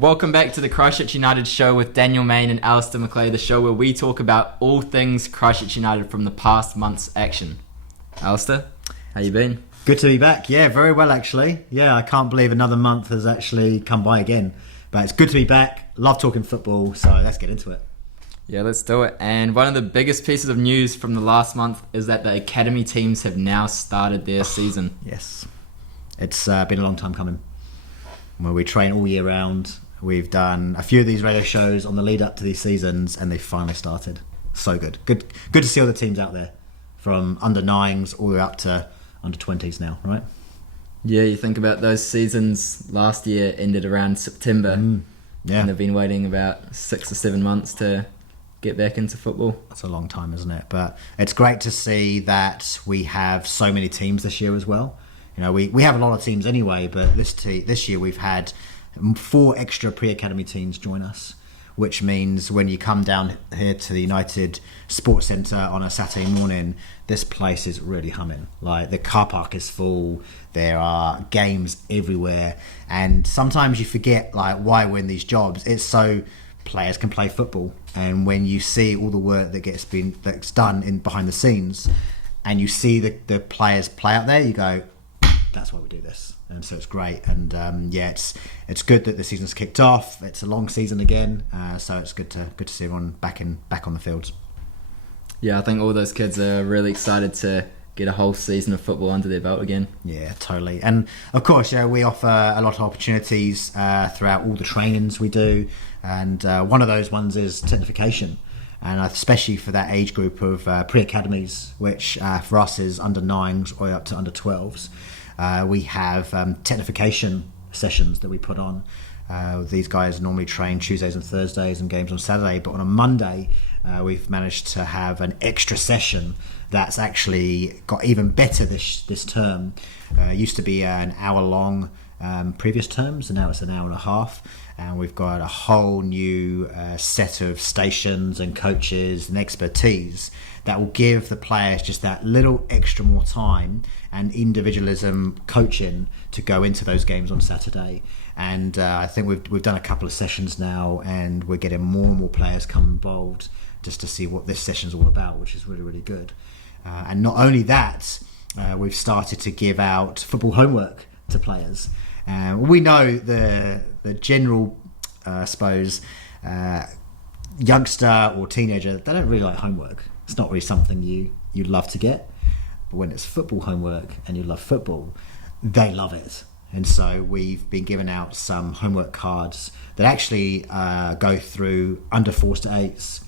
Welcome back to the Christchurch United show with Daniel Main and Alistair McLeay, the show where we talk about all things Christchurch United from the past month's action. Alistair, how you been? Good to be back. Yeah, very well actually. Yeah, I can't believe another month has actually come by again. But it's good to be back. Love talking football, so let's get into it. Yeah, let's do it. And one of the biggest pieces of news from the last month is that the academy teams have now started their season. Yes. It's been a long time coming. Where we train all year round. We've done a few of these radio shows on the lead up to these seasons, and they finally started. So good. Good to see all the teams out there, from under 9s all the way up to under 20s now, right? Yeah, you think about those seasons last year ended around September, Yeah. and they've been waiting about 6 or 7 months to get back into football. That's a long time, isn't it? But it's great to see that we have so many teams this year as well. You know, we have a lot of teams anyway, but this year we've had 4 extra pre-academy teams join us, which means when you come down here to the United Sports Centre on a Saturday morning, this place is really humming. Like, the car park is full, there are games everywhere, and sometimes you forget like why we're in these jobs. It's so players can play football, and when you see all the work that's done in behind the scenes, and you see the players play out there, you go, that's why we do this. And so it's great, and it's good that the season's kicked off. It's a long season again, so it's good to see everyone back on the fields. Yeah, I think all those kids are really excited to get a whole season of football under their belt again. Yeah, totally. And of course, we offer a lot of opportunities throughout all the trainings we do, and one of those ones is technification. And especially for that age group of pre-academies, which for us is under 9s or up to under 12s. We have technification sessions that we put on. These guys normally train Tuesdays and Thursdays and games on Saturday, but on a Monday we've managed to have an extra session that's actually got even better this term. It used to be an hour long previous terms, and now it's an hour and a half, and we've got a whole new set of stations and coaches and expertise that will give the players just that little extra more time and individualism coaching to go into those games on Saturday. And I think we've done a couple of sessions now, and we're getting more and more players come involved just to see what this session's all about, which is really, really good. And not only that, we've started to give out football homework to players. We know the general, I suppose, youngster or teenager, they don't really like homework. It's not really something you'd love to get. But when it's football homework and you love football, they love it. And so we've been giving out some homework cards that actually go through under 4s to 8s,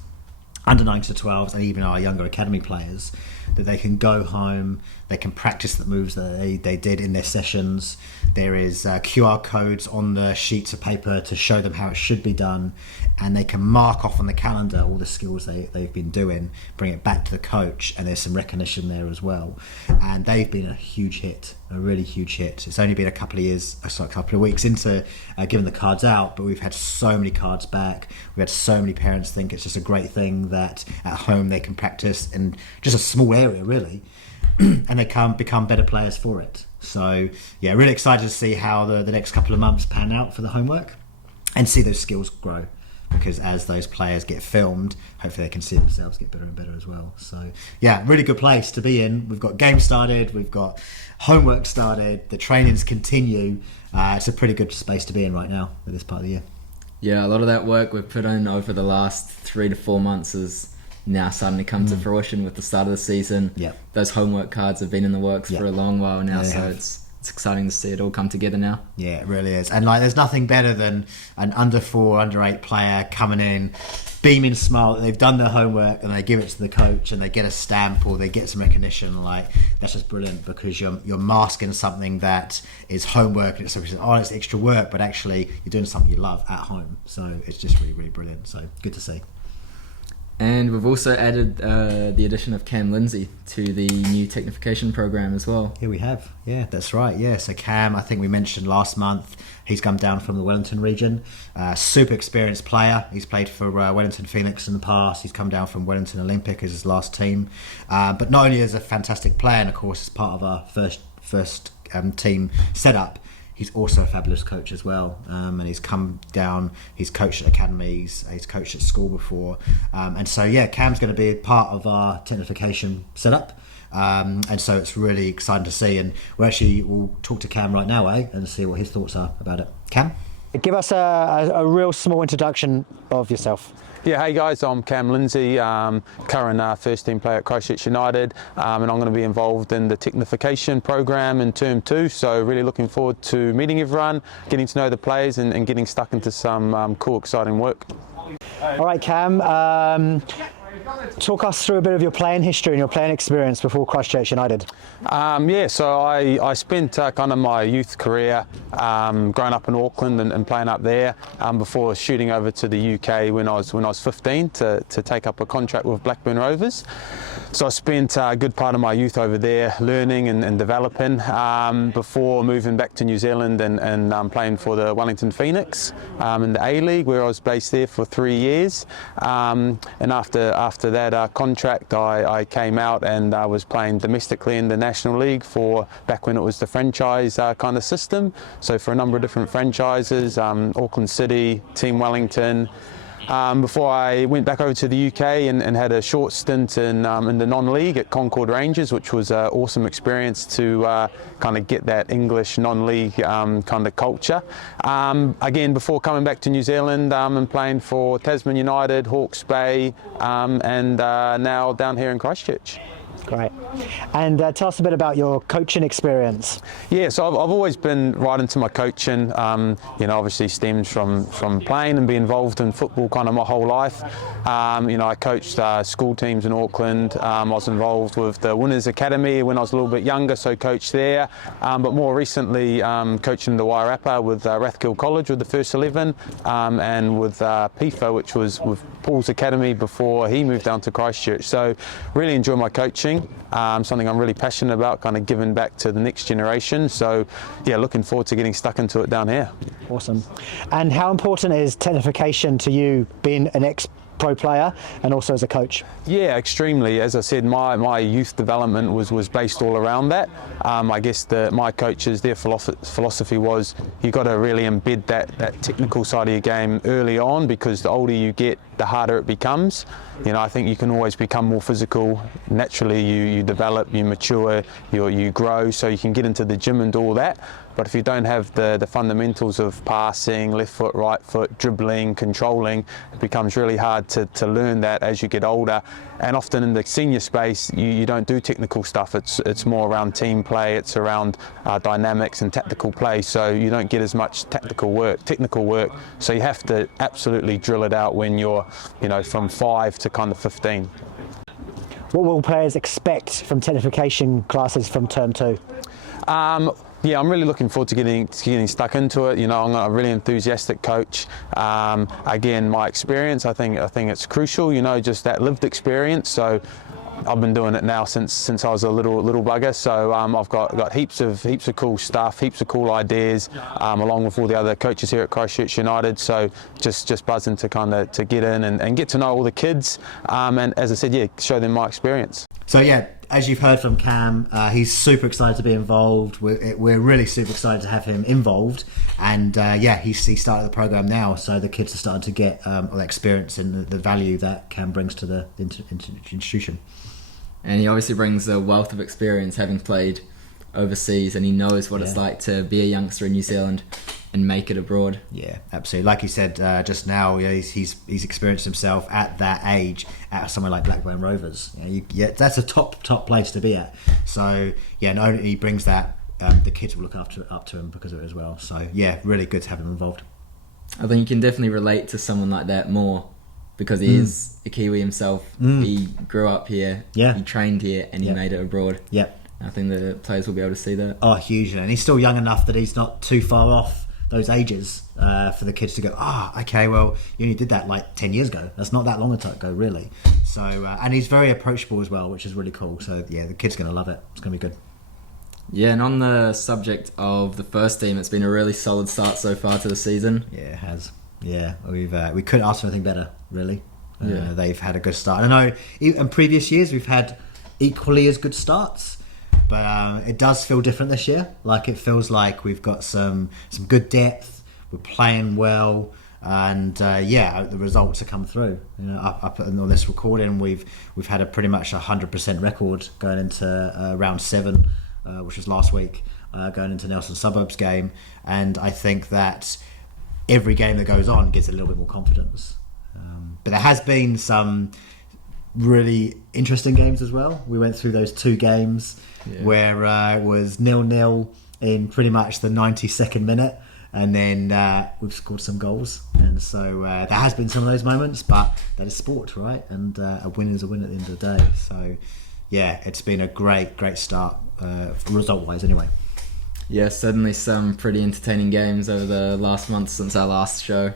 under 9s to 12s, and even our younger academy players, that they can go home, they can practice the moves that they did in their sessions. There is QR codes on the sheets of paper to show them how it should be done, and they can mark off on the calendar all the skills they've been doing, bring it back to the coach, and there's some recognition there as well. And they've been a huge hit, a really huge hit. It's only been a couple of weeks into giving the cards out, but we've had so many cards back. We've had so many parents think it's just a great thing that at home they can practice in just a small area, really, and they can become better players for it. So yeah, really excited to see how the next couple of months pan out for the homework and see those skills grow, because as those players get filmed, hopefully they can see themselves get better and better as well. So yeah, really good place to be in. We've got games started, we've got homework started, the trainings continue. It's a pretty good space to be in right now at this part of the year. Yeah, a lot of that work we've put in over the last 3 to 4 months is now starting to come to fruition with the start of the season. Yep. Those homework cards have been in the works for a long while now, so have. it's exciting to see it all come together now. Yeah, it really is. And there's nothing better than an under 4, under 8 player coming in, beaming smile. They've done their homework and they give it to the coach and they get a stamp or they get some recognition. That's just brilliant, because you're masking something that is homework, and it's it's extra work, but actually you're doing something you love at home. So it's just really, really brilliant. So good to see. And we've also added the addition of Cam Lindsay to the new technification program as well. Here we have. Yeah, that's right. Yeah, so Cam, I think we mentioned last month, he's come down from the Wellington region. Super experienced player. He's played for Wellington Phoenix in the past. He's come down from Wellington Olympic as his last team. But not only as a fantastic player, and of course as part of our first team setup, he's also a fabulous coach as well, and he's come down, he's coached at academies, he's coached at school before, and so Cam's going to be a part of our technification setup. And so it's really exciting to see, and we'll talk to Cam right now, and see what his thoughts are about it. Cam? Give us a real small introduction of yourself. Yeah, hey guys, I'm Cam Lindsay, current first team player at Christchurch United, and I'm going to be involved in the technification program in term 2, so really looking forward to meeting everyone, getting to know the players and getting stuck into some cool, exciting work. All right, Cam, talk us through a bit of your playing history and your playing experience before Christchurch United. So I spent kind of my youth career growing up in Auckland and playing up there before shooting over to the UK when I was 15 to take up a contract with Blackburn Rovers. So I spent a good part of my youth over there learning and developing before moving back to New Zealand and playing for the Wellington Phoenix in the A-League, where I was based there for 3 years. And after that contract, I came out and I was playing domestically in the National League for back when it was the franchise kind of system. So for a number of different franchises, Auckland City, Team Wellington. Before I went back over to the UK and had a short stint in the non-league at Concord Rangers, which was an awesome experience to kind of get that English non-league kind of culture. Again, before coming back to New Zealand and playing for Tasman United, Hawke's Bay, and now down here in Christchurch. Great. And tell us a bit about your coaching experience. Yeah, so I've always been right into my coaching. Obviously stems from playing and being involved in football kind of my whole life. I coached school teams in Auckland. I was involved with the Winners Academy when I was a little bit younger, so coached there. But more recently, coaching the Wairarapa with Rathkill College with the first 11, and with PIFA, which was with Paul's Academy before he moved down to Christchurch. So really enjoy my coaching. Something I'm really passionate about, kind of giving back to the next generation. So yeah, looking forward to getting stuck into it down here. Awesome. And how important is technification to you, being an ex-pro player and also as a coach? Yeah, extremely. As I said, my youth development was based all around that. I guess my coaches, their philosophy was you got to really embed that technical side of your game early on, because the older you get, the harder it becomes. I think you can always become more physical. Naturally, you develop, you mature, you grow, so you can get into the gym and do all that. But if you don't have the fundamentals of passing, left foot, right foot, dribbling, controlling, it becomes really hard to learn that as you get older. And often in the senior space, you don't do technical stuff. It's more around team play, it's around dynamics and tactical play, so you don't get as much technical work. So you have to absolutely drill it out when you're, from 5 to kind of 15. What will players expect from technification classes from term 2? Yeah, I'm really looking forward to getting stuck into it. I'm a really enthusiastic coach. Again, my experience, I think it's crucial. Just that lived experience. So I've been doing it now since I was a little bugger. So I've got heaps of cool stuff, heaps of cool ideas, along with all the other coaches here at Christchurch United. So just buzzing to get in and get to know all the kids. And as I said, show them my experience. So as you've heard from Cam, he's super excited to be involved. We're really super excited to have him involved, and he started the program now, so the kids are starting to get all the experience and the value that Cam brings to the institution. And he obviously brings a wealth of experience, having played overseas, and he knows what it's like to be a youngster in New Zealand and make it abroad. Yeah, absolutely. Like he said just now, he's experienced himself at that age at somewhere like Blackburn Rovers. That's a top place to be at. So not only he brings that, the kids will look up to him because of it as well. So really good to have him involved. I think you can definitely relate to someone like that more, because he is a Kiwi himself. He grew up here, he trained here, and he made it abroad. I think the players will be able to see that. Oh, hugely. And he's still young enough that he's not too far off those ages for the kids to go, okay, well, you only did that like 10 years ago. That's not that long ago, really. So, and he's very approachable as well, which is really cool. So, the kids are going to love it. It's going to be good. Yeah, and on the subject of the first team, it's been a really solid start so far to the season. Yeah, it has. Yeah, we couldn't ask for anything better, really. They've had a good start. I know in previous years we've had equally as good starts, but it does feel different this year. Like, it feels like we've got some good depth. We're playing well, and the results have come through. Up on this recording, we've had a pretty much 100% record going into round 7, which was last week, going into Nelson Suburbs game, and I think that every game that goes on gives a little bit more confidence. But there has been some really interesting games as well. We went through those 2 games where it was 0-0 in pretty much the 92nd minute, and then we've scored some goals, and so there has been some of those moments, but that is sport, right? And a win is a win at the end of the day. So yeah, it's been a great start, result wise anyway. Yeah, certainly some pretty entertaining games over the last month since our last show,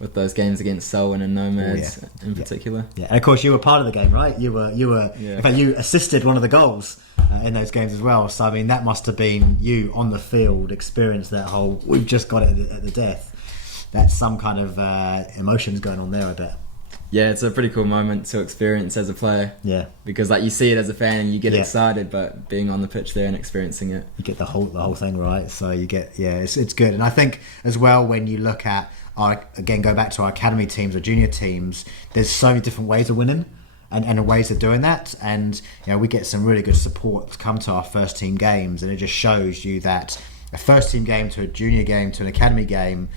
with those games against Selwyn and Nomads in particular. Yeah, and of course you were part of the game, right? You were. In fact, you assisted one of the goals in those games as well. So I mean, that must have been you on the field, experienced that whole. We've just got it at the death. That's some kind of emotions going on there, I bet. Yeah, it's a pretty cool moment to experience as a player. Yeah. Because like you see it as a fan and you get excited, but being on the pitch there and experiencing it, you get the whole thing, right? So you get it's good. And I think as well, when you look at go back to our academy teams or junior teams, there's so many different ways of winning and ways of doing that. And we get some really good support to come to our first team games, and it just shows you that a first team game to a junior game to an academy game,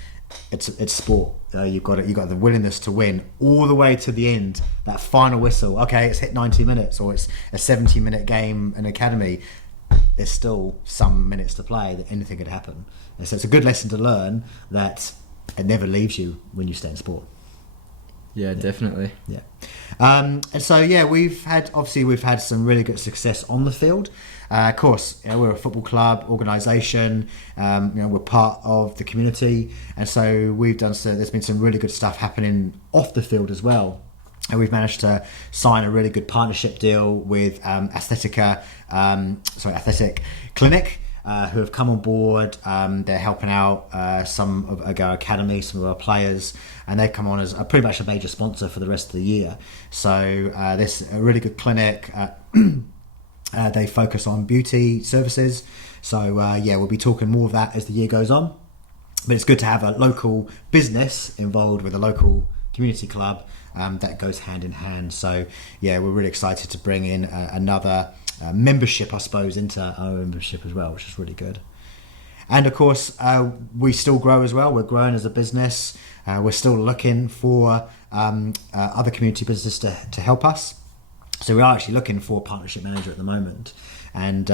it's sport. You've got the willingness to win all the way to the end. That final whistle. Okay, it's hit 90 minutes, or it's a 70-minute game in academy. There's still some minutes to play. That anything could happen. And so it's a good lesson to learn that it never leaves you when you stay in sport. Yeah, definitely. Yeah, and so we've had some really good success on the field. Of course, we're a football club organisation. We're part of the community, and so there's been some really good stuff happening off the field as well. And we've managed to sign a really good partnership deal with Athletic Clinic, who have come on board. They're helping out some of our academy, some of our players, and they've come on as pretty much a major sponsor for the rest of the year. So this a really good clinic. They focus on beauty services. So we'll be talking more of that as the year goes on. But it's good to have a local business involved with a local community club. That goes hand in hand. So we're really excited to bring in another membership, I suppose, into our membership as well, which is really good. And of course, we still grow as well. We're growing as a business. We're still looking for other community businesses to help us. So we are actually looking for a partnership manager at the moment. And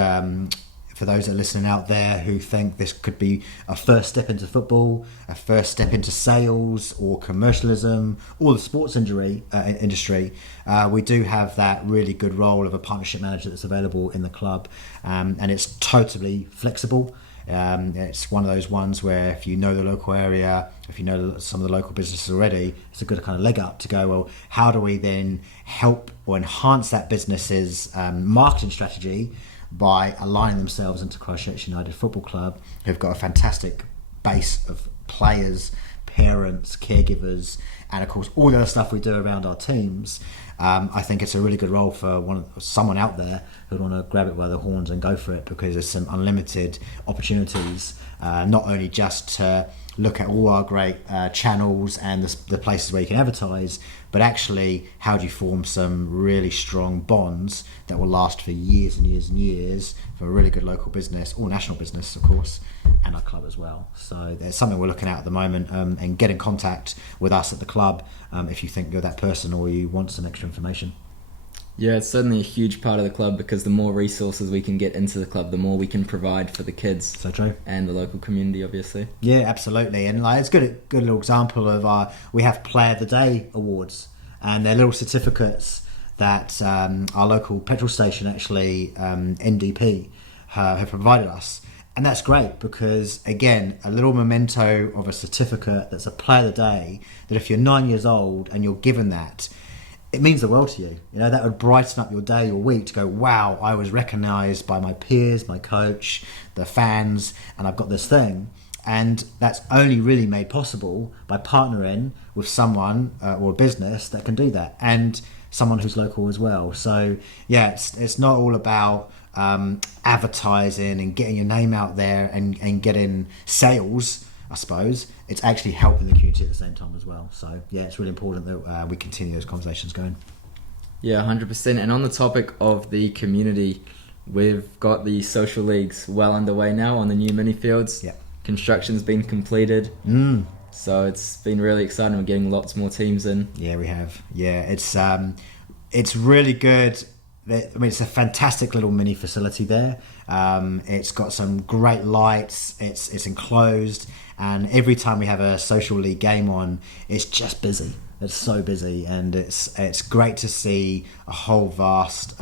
for those that are listening out there who think this could be a first step into football, a first step into sales or commercialism or the sports industry, we do have that really good role of a partnership manager that's available in the club. And it's totally flexible. It's one of those ones where if you know the local area, if you know some of the local businesses already, it's a good kind of leg up to go, well, how do we then help or enhance that business's marketing strategy by aligning themselves into Christchurch United Football Club, who've got a fantastic base of players, parents, caregivers, and of course all the other stuff we do around our teams. I think it's a really good role for someone out there who'd want to grab it by the horns and go for it, because there's some unlimited opportunities, not only just to look at all our great channels and the places where you can advertise, but actually how do you form some really strong bonds that will last for years and years and years for a really good local business, or national business of course, and our club as well. So there's something we're looking at the moment, and get in contact with us at the club if you think you're that person or you want some extra information. Yeah, it's certainly a huge part of the club, because the more resources we can get into the club, the more we can provide for the kids. So true. And the local community, obviously. Yeah, absolutely. And it's good little example of we have Player of the Day awards, and they're little certificates that our local petrol station, actually, NDP, have provided us. And that's great, because again, a little memento of a certificate that's a Player of the Day, that if you're 9 years old and you're given that, it means the world to you. That would brighten up your day, your week, to go, wow, I was recognised by my peers, my coach, the fans, and I've got this thing. And that's only really made possible by partnering with someone or a business that can do that. And someone who's local as well. So yeah, it's not all about advertising and getting your name out there and getting sales, I suppose. It's actually helping the community at the same time as well. So yeah, it's really important that we continue those conversations going. Yeah, 100%. And on the topic of the community, we've got the social leagues well underway now on the new mini fields. Yeah. Construction's been completed. So it's been really exciting. We're getting lots more teams in. Yeah, we have. Yeah, it's really good. I mean, it's a fantastic little mini facility there. It's got some great lights. It's enclosed, and every time we have a social league game on, it's just busy. It's so busy, and it's great to see a whole vast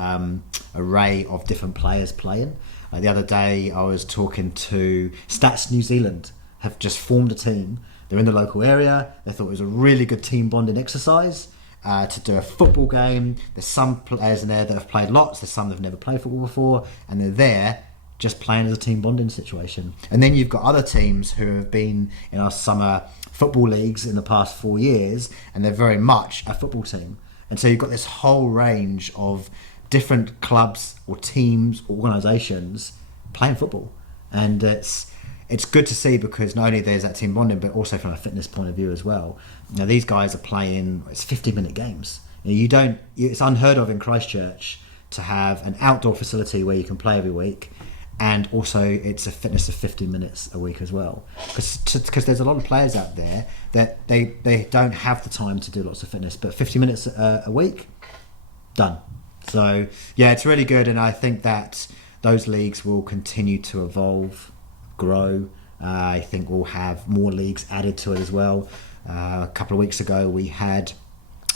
array of different players playing. The other day, I was talking to Stats New Zealand. Have just formed a team. They're in the local area. They thought it was a really good team bonding exercise to do a football game. There's some players in there that have played lots. There's some that have never played football before, and they're there just playing as a team bonding situation. And then you've got other teams who have been in our summer football leagues in the past 4 years, and they're very much a football team. And so you've got this whole range of different clubs or teams, organisations playing football. And it's good to see, because not only there's that team bonding, but also from a fitness point of view as well. Now these guys are playing, it's 50-minute games. It's unheard of in Christchurch to have an outdoor facility where you can play every week, and also it's a fitness of 50 minutes a week as well, because there's a lot of players out there that they don't have the time to do lots of fitness, but 50 minutes a week, done. So yeah, it's really good, and I think that those leagues will continue to evolve, grow. I think we'll have more leagues added to it as well. A couple of weeks ago we had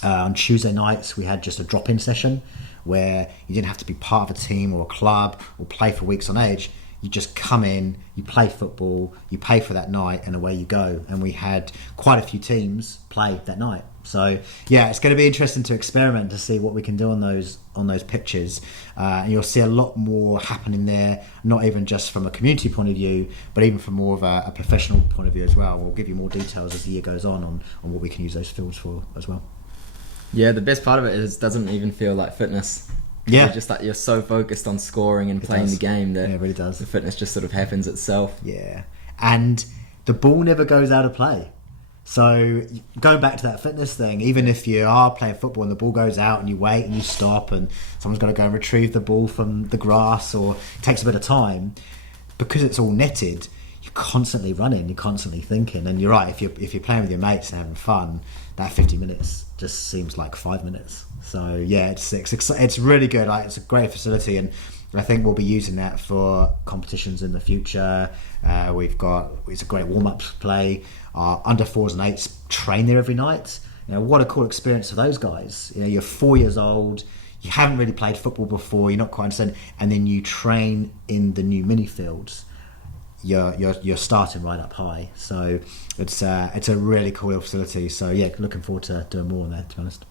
on Tuesday nights we had just a drop-in session where you didn't have to be part of a team or a club or play for weeks on edge. You just come in, you play football, you pay for that night, and away you go. And we had quite a few teams play that night. So yeah, it's going to be interesting to experiment to see what we can do on those pitches. And you'll see a lot more happening there, not even just from a community point of view, but even from more of a professional point of view as well. We'll give you more details as the year goes on what we can use those fields for as well. Yeah, the best part of it is it doesn't even feel like fitness. Yeah, you're just like, you're so focused on scoring and playing the game that it really does. The fitness just sort of happens itself. Yeah, and the ball never goes out of play. So going back to that fitness thing, even if you are playing football and the ball goes out and you wait and you stop and someone's got to go and retrieve the ball from the grass, or it takes a bit of time, because it's all netted, you're constantly running, you're constantly thinking. And you're right, if you're playing with your mates and having fun, that 50 minutes just seems like 5 minutes. So yeah, it's really good. It's a great facility, and I think we'll be using that for competitions in the future. It's a great warm-up play. Our under 4s and 8s train there every night. What a cool experience for those guys. You're 4 years old, you haven't really played football before, you're not quite understanding, and then you train in the new mini fields. You're starting right up high. So it's a really cool little facility. So yeah, looking forward to doing more on that, to be honest.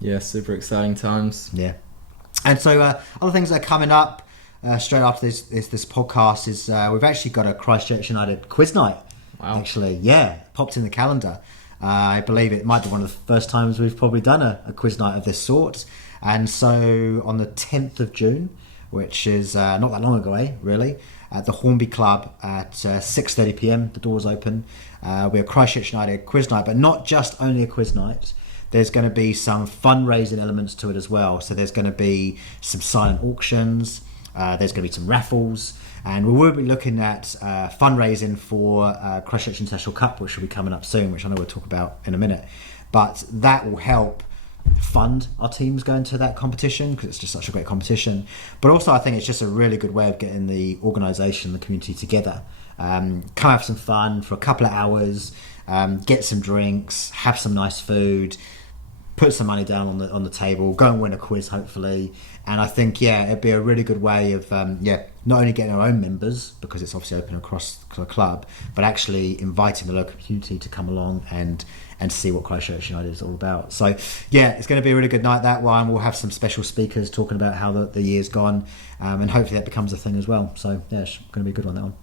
Yeah, super exciting times. Yeah. And so other things that are coming up straight after this podcast is we've actually got a Christchurch United quiz night. Wow. Actually, yeah, popped in the calendar. I believe it might be one of the first times we've probably done a quiz night of this sort. And so on the 10th of June, which is not that long ago, really, at the Hornby Club at 6:30pm, the doors open. We're Christchurch United quiz night, but not just only a quiz night. There's going to be some fundraising elements to it as well. So there's going to be some silent auctions. There's going to be some raffles. And we will be looking at fundraising for Christchurch International Cup, which will be coming up soon, which I know we'll talk about in a minute. But that will help fund our teams going to that competition, because it's just such a great competition. But also I think it's just a really good way of getting the organisation, the community together. Come have some fun for a couple of hours, get some drinks, have some nice food, put some money down on the table, go and win a quiz hopefully. And I think it'd be a really good way of not only getting our own members, because it's obviously open across the club, but actually inviting the local community to come along and see what Christchurch United is all about. So yeah, it's going to be a really good night, that one. We'll have some special speakers talking about how the year's gone, and hopefully that becomes a thing as well. So yeah, it's going to be a good one, that one.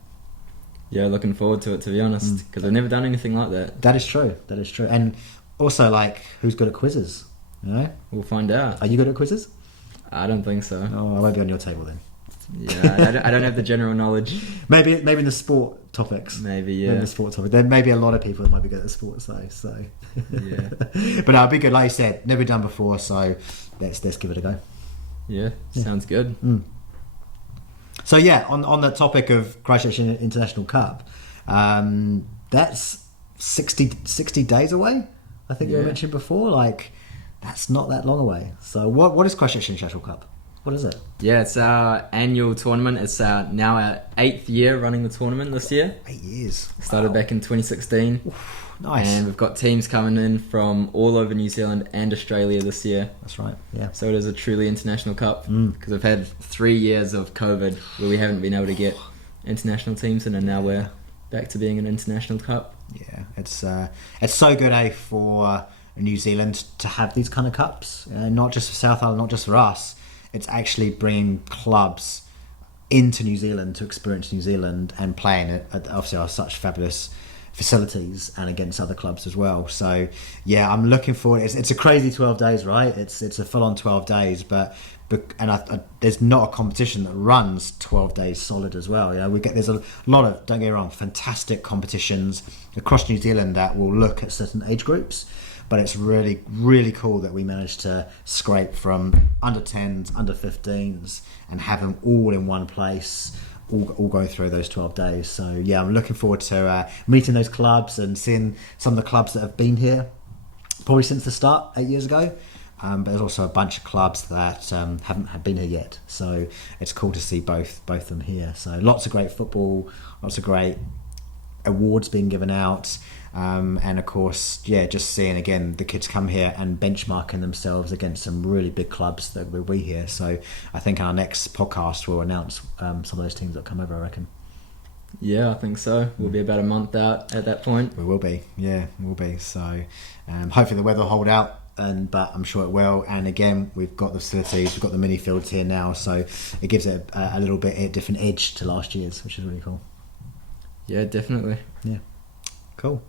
Yeah, looking forward to it, to be honest, because I've never done anything like that. That is true. And also, like, who's good at quizzes? No? We'll find out. Are you good at quizzes? I don't think so. Oh, I won't be on your table then. Yeah, I don't have the general knowledge. Maybe in the sport topics. Maybe, yeah. Maybe in the sport topic. There may be a lot of people that might be good at sports though. So, yeah. But no, it'll be good. Like you said, never done before, so let's give it a go. Yeah, sounds good. So yeah, on the topic of Christchurch International Cup, that's 60 days away. I think you mentioned before. Like, that's not that long away. So what is Christchurch International Cup? What is it? Yeah, it's our annual tournament. It's now our 8th year running the tournament this year. 8 years. Started back in 2016. Oof, nice. And we've got teams coming in from all over New Zealand and Australia this year. That's right, yeah. So it is a truly international cup, because we've had 3 years of COVID where we haven't been able to get international teams in, and now we're back to being an international cup. Yeah, it's so good, for New Zealand to have these kind of cups, not just for South Island, not just for us. It's actually bringing clubs into New Zealand to experience New Zealand and playing it at obviously our such fabulous facilities and against other clubs as well. So yeah, I'm looking forward. It's a crazy 12 days, right? It's a full-on 12 days, but there's not a competition that runs 12 days solid as well. There's a lot of, don't get me wrong, fantastic competitions across New Zealand that will look at certain age groups. But it's really, really cool that we managed to scrape from under 10s, under 15s, and have them all in one place, all going through those 12 days. So yeah, I'm looking forward to meeting those clubs and seeing some of the clubs that have been here probably since the start 8 years ago. But there's also a bunch of clubs that haven't been here yet. So it's cool to see both of them here. So lots of great football, lots of great awards being given out. And of course, just seeing again the kids come here and benchmarking themselves against some really big clubs that we here. So I think our next podcast will announce some of those teams that come over, I reckon. Yeah, I think so. We'll be about a month out at that point. We will be, we'll be. So hopefully the weather will hold out, but I'm sure it will. And again, we've got the facilities, we've got the mini fields here now, so it gives it a little bit a different edge to last year's, which is really cool. Yeah, definitely. Yeah, cool.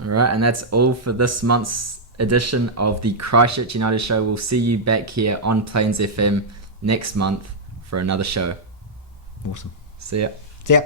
All right, and that's all for this month's edition of the Christchurch United Show. We'll see you back here on Plains FM next month for another show. Awesome. See ya. See ya.